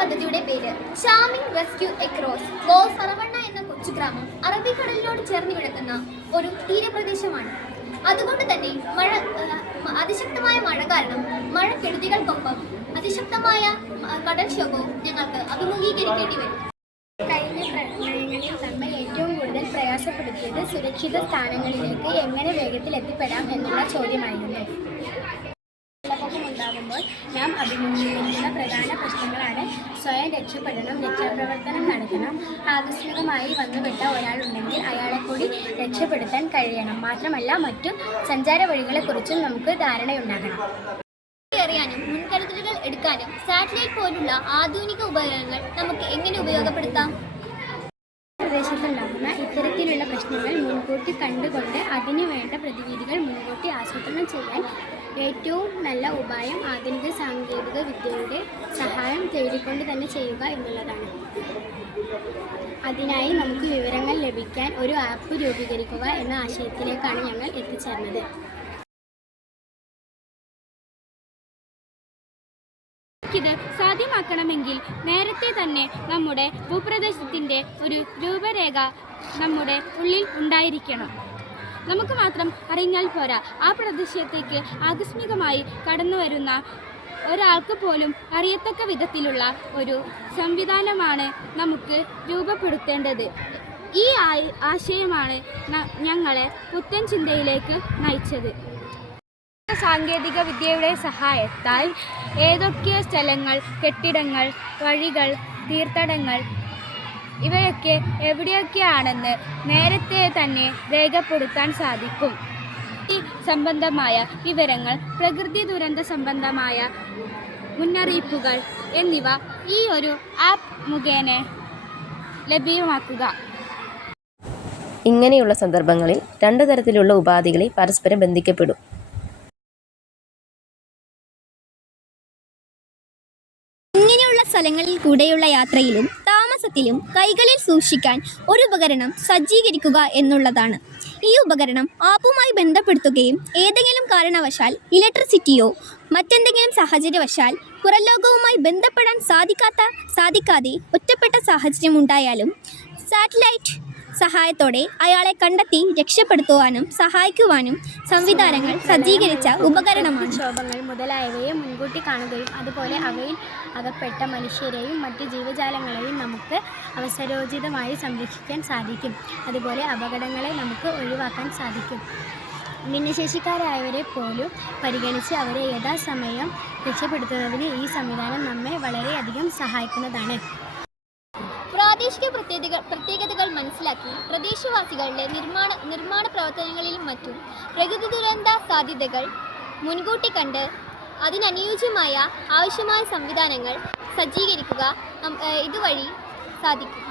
പദ്ധതിയുടെ പേര് charming rescue across go ഫറവണ്ണ എന്ന കൊച്ചു ഗ്രാമം അറബിക്കടലിനോട് ചേർന്ന് കിടക്കുന്ന ഒരു തീരപ്രദേശമാണ്. അതുകൊണ്ട് തന്നെ മഴ അതിശക്തമായ മഴ കാരണം മഴ കെടുതികൾക്കൊപ്പം അതിശക്തമായ കടൽക്ഷോഭവും ഞങ്ങൾക്ക് അഭിമുഖീകരിക്കേണ്ടി വരും. കഴിഞ്ഞ പ്രളയങ്ങളിൽ നമ്മെ ഏറ്റവും കൂടുതൽ പ്രയാസപ്പെടുത്തിയത് സുരക്ഷിത സ്ഥാനങ്ങളിലേക്ക് എങ്ങനെ വേഗത്തിൽ എത്തിപ്പെടാം എന്നുള്ള ചോദ്യമായിരുന്നു. വെള്ളപ്പൊക്കം ഉണ്ടാകുമ്പോൾ നാം അഭിമുഖീകരിക്കുന്ന പ്രധാന പ്രശ്നങ്ങളാണ് സ്വയം രക്ഷപ്പെടണം രക്ഷാപ്രവർത്തനം നടത്തണം ആകസ്മികമായി വന്നുപെട്ട ഒരാളുണ്ടെങ്കിൽ അയാളെ കൂടി രക്ഷപ്പെടുത്താൻ കഴിയണം. മാത്രമല്ല മറ്റു സഞ്ചാര വഴികളെക്കുറിച്ചും നമുക്ക് ധാരണയുണ്ടാകണം. അറിയാനും മുൻകരുതലുകൾ എടുക്കാനും സാറ്റലൈറ്റ് പോലുള്ള ആധുനിക ഉപകരണങ്ങൾ നമുക്ക് എങ്ങനെ ഉപയോഗപ്പെടുത്താം? പ്രദേശത്തുണ്ടാകുന്ന ഇത്തരത്തിലുള്ള പ്രശ്നങ്ങൾ മുൻകൂട്ടി കണ്ടുകൊണ്ട് അതിനു വേണ്ട പ്രതിവിധികൾ മുൻകൂട്ടി ആസൂത്രണം ചെയ്യാൻ ഏറ്റവും നല്ല ഉപായം ആധുനിക സാങ്കേതിക വിദ്യയുടെ സഹായം തേടിക്കൊണ്ട് തന്നെ ചെയ്യുക എന്നുള്ളതാണ്. അതിനായി നമുക്ക് വിവരങ്ങൾ ലഭിക്കാൻ ഒരു ആപ്പ് രൂപീകരിക്കുക എന്ന ആശയത്തിലേക്കാണ് ഞങ്ങൾ എത്തിച്ചേർന്നത്. ഇത് സാധ്യമാക്കണമെങ്കിൽ നേരത്തെ തന്നെ നമ്മുടെ ഭൂപ്രദേശത്തിന്റെ ഒരു രൂപരേഖ നമ്മുടെ ഉള്ളിൽ ഉണ്ടായിരിക്കണം. നമുക്ക് മാത്രം അറിഞ്ഞാൽ പോരാ. ആ പ്രദേശത്തേക്ക് ആകസ്മികമായി കടന്നു വരുന്ന ഒരാൾക്ക് പോലും അറിയത്തക്ക വിധത്തിലുള്ള ഒരു സംവിധാനമാണ് നമുക്ക് രൂപപ്പെടുത്തേണ്ടത്. ഈ ആശയമാണ് ഞങ്ങളെ പുത്തൻ ചിന്തയിലേക്ക് നയിച്ചത്. സാങ്കേതിക വിദ്യയുടെ സഹായത്താൽ ഏതൊക്കെ സ്ഥലങ്ങൾ കെട്ടിടങ്ങൾ വഴികൾ തീർത്ഥടങ്ങൾ ഇവയൊക്കെ എവിടെയൊക്കെയാണെന്ന് നേരത്തെ തന്നെ രേഖപ്പെടുത്താൻ സാധിക്കും. ഈ സംബന്ധമായ വിവരങ്ങൾ പ്രകൃതി ദുരന്ത സംബന്ധമായ മുന്നറിയിപ്പുകൾ എന്നിവ ഈ ഒരു ആപ്പ് മുഖേന ലഭ്യമാക്കുക. ഇങ്ങനെയുള്ള സന്ദർഭങ്ങളിൽ രണ്ട് തരത്തിലുള്ള ഉപാധികളെ പരസ്പരം ബന്ധിക്കപ്പെടും. ഇങ്ങനെയുള്ള സ്ഥലങ്ങളിൽ കൂടെയുള്ള യാത്രയിലും താമസത്തിലും കൈകളിൽ സൂക്ഷിക്കാൻ ഒരു ഉപകരണം സജ്ജീകരിക്കുക എന്നുള്ളതാണ്. ഈ ഉപകരണം ആപ്പുമായി ബന്ധപ്പെടുത്തുകയും ഏതെങ്കിലും കാരണവശാൽ ഇലക്ട്രിസിറ്റിയോ മറ്റെന്തെങ്കിലും സാഹചര്യവശാൽ പുറംലോകവുമായി ബന്ധപ്പെടാൻ സാധിക്കാത്ത സാധിക്കാതെ ഒറ്റപ്പെട്ട സാഹചര്യം ഉണ്ടായാലും സാറ്റലൈറ്റ് സഹായത്തോടെ അയാളെ കണ്ടെത്തി രക്ഷപ്പെടുത്തുവാനും സഹായിക്കുവാനും സംവിധാനങ്ങൾ സജ്ജീകരിച്ച ഉപകരണമാണ്. ക്ഷോഭങ്ങൾ മുതലായവയെ മുൻകൂട്ടി കാണുകയും അതുപോലെ അവയിൽ അകപ്പെട്ട മനുഷ്യരെയും മറ്റ് ജീവജാലങ്ങളെയും നമുക്ക് അവസരോചിതമായി സംരക്ഷിക്കാൻ സാധിക്കും. അതുപോലെ അപകടങ്ങളെ നമുക്ക് ഒഴിവാക്കാൻ സാധിക്കും. ഭിന്നശേഷിക്കാരായവരെ പോലും പരിഗണിച്ച് അവരെ യഥാസമയം രക്ഷപ്പെടുത്തുന്നതിന് ഈ സംവിധാനം നമ്മെ വളരെയധികം സഹായിക്കുന്നതാണ്. പ്രാദേശിക പ്രത്യേകതകൾ പ്രത്യേകതകൾ മനസ്സിലാക്കി പ്രദേശവാസികളുടെ നിർമ്മാണ നിർമ്മാണ പ്രവർത്തനങ്ങളിലും മറ്റും പ്രകൃതി ദുരന്ത സാധ്യതകൾ മുൻകൂട്ടി കണ്ട് അതിനനുയോജ്യമായ ആവശ്യമായ സംവിധാനങ്ങൾ സജ്ജീകരിക്കുക ഇതുവഴി സാധിക്കും.